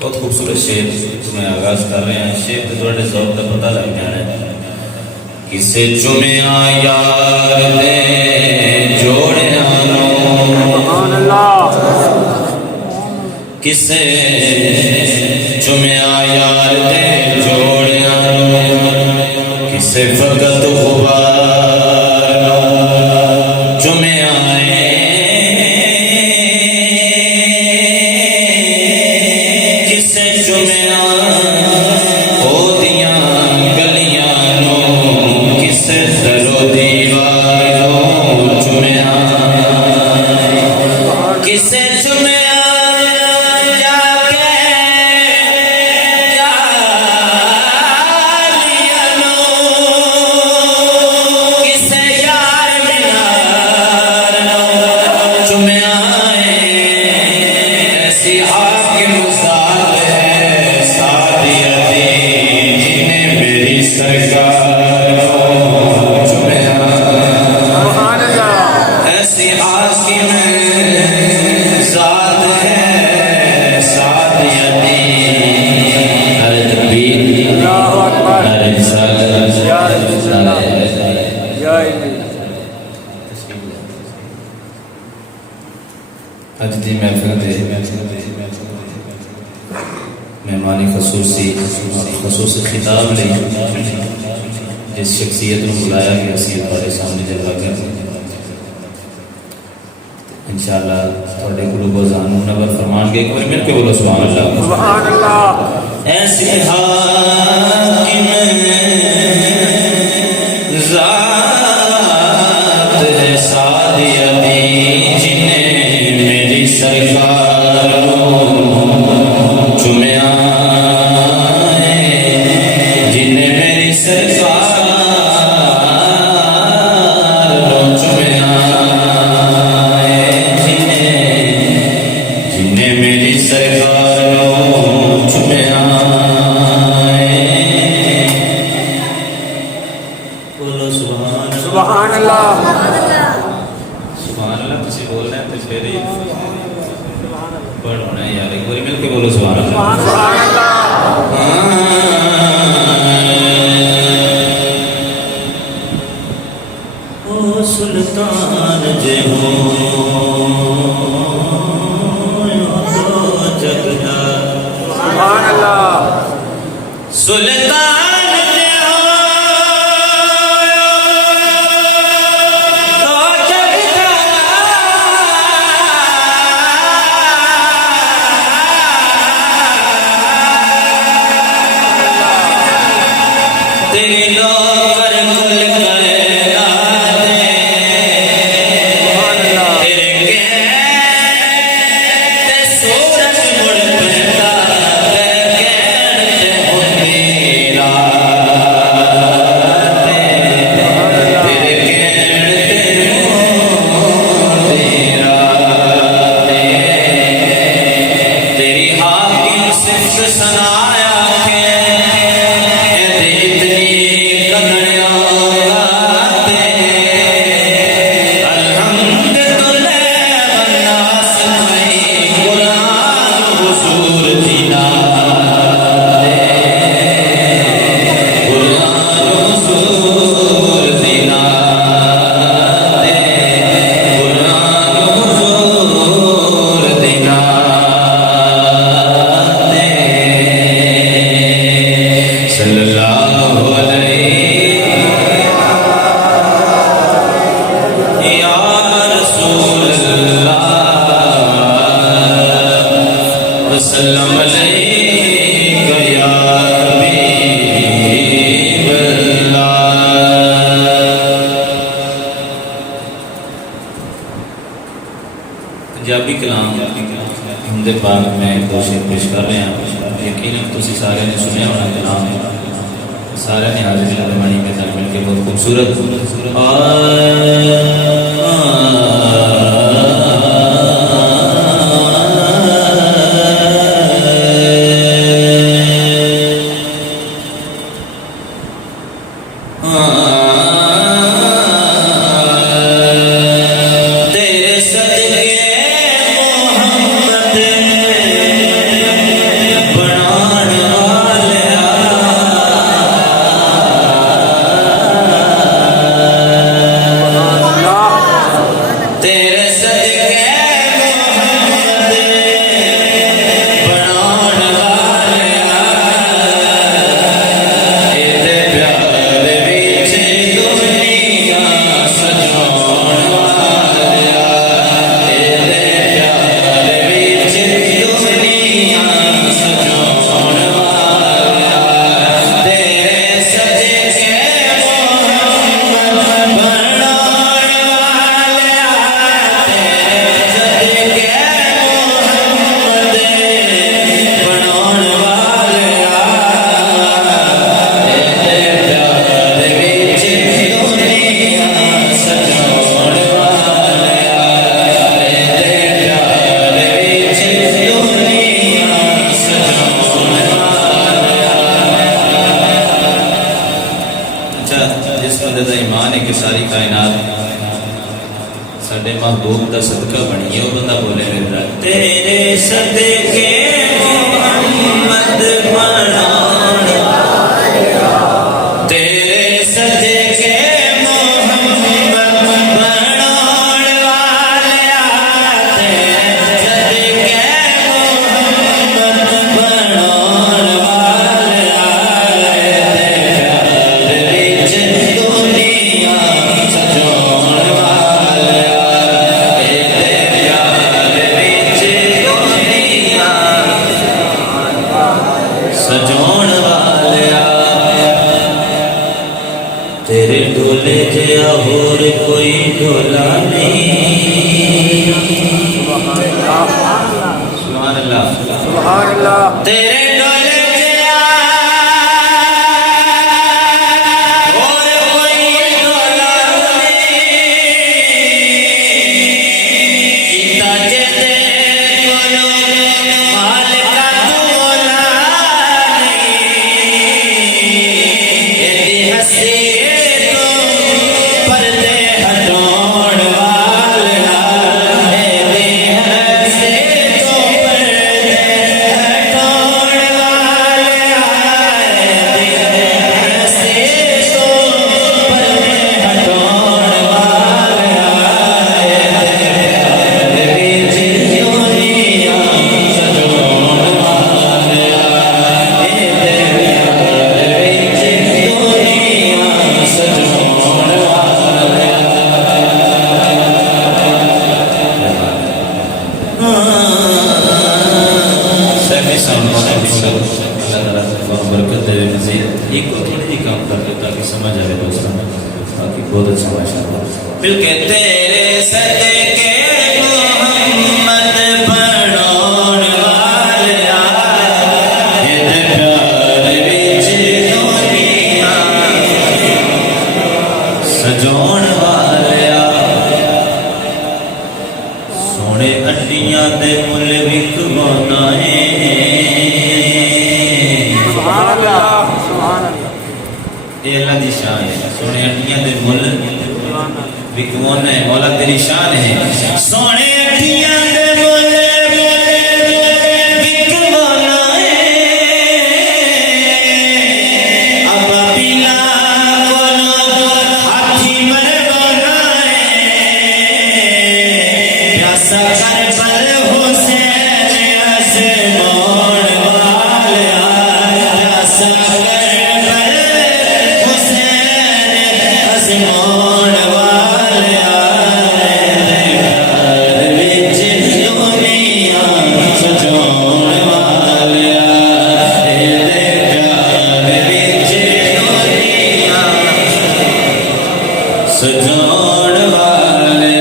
बहुत खूबसूरत शेर मैं आगाज कर रहे हैं। शेर तो थोड़े जौक का पता लग जाना है। किसे चुमिया यार दे जोड़े किसे चुमिया यार दे जोड़े किसे फकत हुआ चुमिया किसे चुमिया ओदियां गलियां नो किसे दरो दीवारों चुमिया किसे चुमिया अज की महफिल मेहमानी खसूसी खिताब ले जिस शख्सियत को बुलाया गया सी थोड़े सामने जलवा कर इंशाअल्लाह थोड़े गुरु बजान नबर फरमान के एक बार मिल के बोलो सुभान अल्लाह सुभान अल्लाह। ऐसे हाकिम ज़ात है सादी अभी जिन्हें मेरी सरकार चुमिया जिन्हें मेरी सरकार चुमिया जिन्हें मेरी सरकार चुमिया बोलो सुभान सुभान अल्लाह सुभान अल्लाह। तुझे बोलना है तो फिर ही पढ़ना है यार। एक बार मिल के बोलो सुभान अल्लाह सुभान अल्लाह। ओ सुल्तान जे हो जगदा सुभान अल्लाह। सुल्तान पंजाबी कलाम हिंदे पाक में दो शेर पेश कर रहे हैं। यकीनन तुसी सारे ने सुने होना कलाम सारे ने हाजिर लरमानी में दर मिल के बहुत खूबसूरत तेरे सदके सदका बनिए वो बंदा बोले मेरा तेरे सदके मोहम्मद बनाने तेरे सदके मोहम्मद बनाने वालिया तेरे सदके मोहम्मद बनाने वालिया तेरे विच दुनिया सजाउण वालिया तेरे प्यार विच दुनिया सजाउण वालिया तेरे डोले जिया होर कोई डोला नहीं सुभान अल्लाह सुभान अल्लाह तेरे डोले जिया होर कोई डोला नहीं कीता जे दे कोलो मालिका तू मौला नहीं एदी हसी पर्दे हटाउण वाला एदी हसी तो पर्दे हटाउण वाला एदी हसी तो पर्दे हटाउण वाला एदे विच दुनिया सजाउण वाला एदे विच दुनिया सजाउण बरकत दे मज़ीद एक को थोड़ी काम कर दे ताकि समझ आए दोस्तों बाकी बहुत अच्छा माशाअल्लाह मिलके तेरे सदके मोहम्मद बनाउण वालिया तेरे प्यार विच दुनिया सजाउण वालिया सोने अंडियां दे मुल विकवाना है सुभान अल्लाह सुभान अल्लाह ये अल्लाह दी शान है सोने अंडियां दे मुल विकवाना है मौला तेरी शान है सोने अंडियां दे मुल विकवाना है अब पीला कोलो हाथी मरवाना है प्यासा कर पर हुसैन आसमान वालिया प्यासा कर पर हुसैन आसमान वालिया प्यार विच दुनिया सजाउण वालिया तेरे प्यार विच दुनिया सजाउण वालिया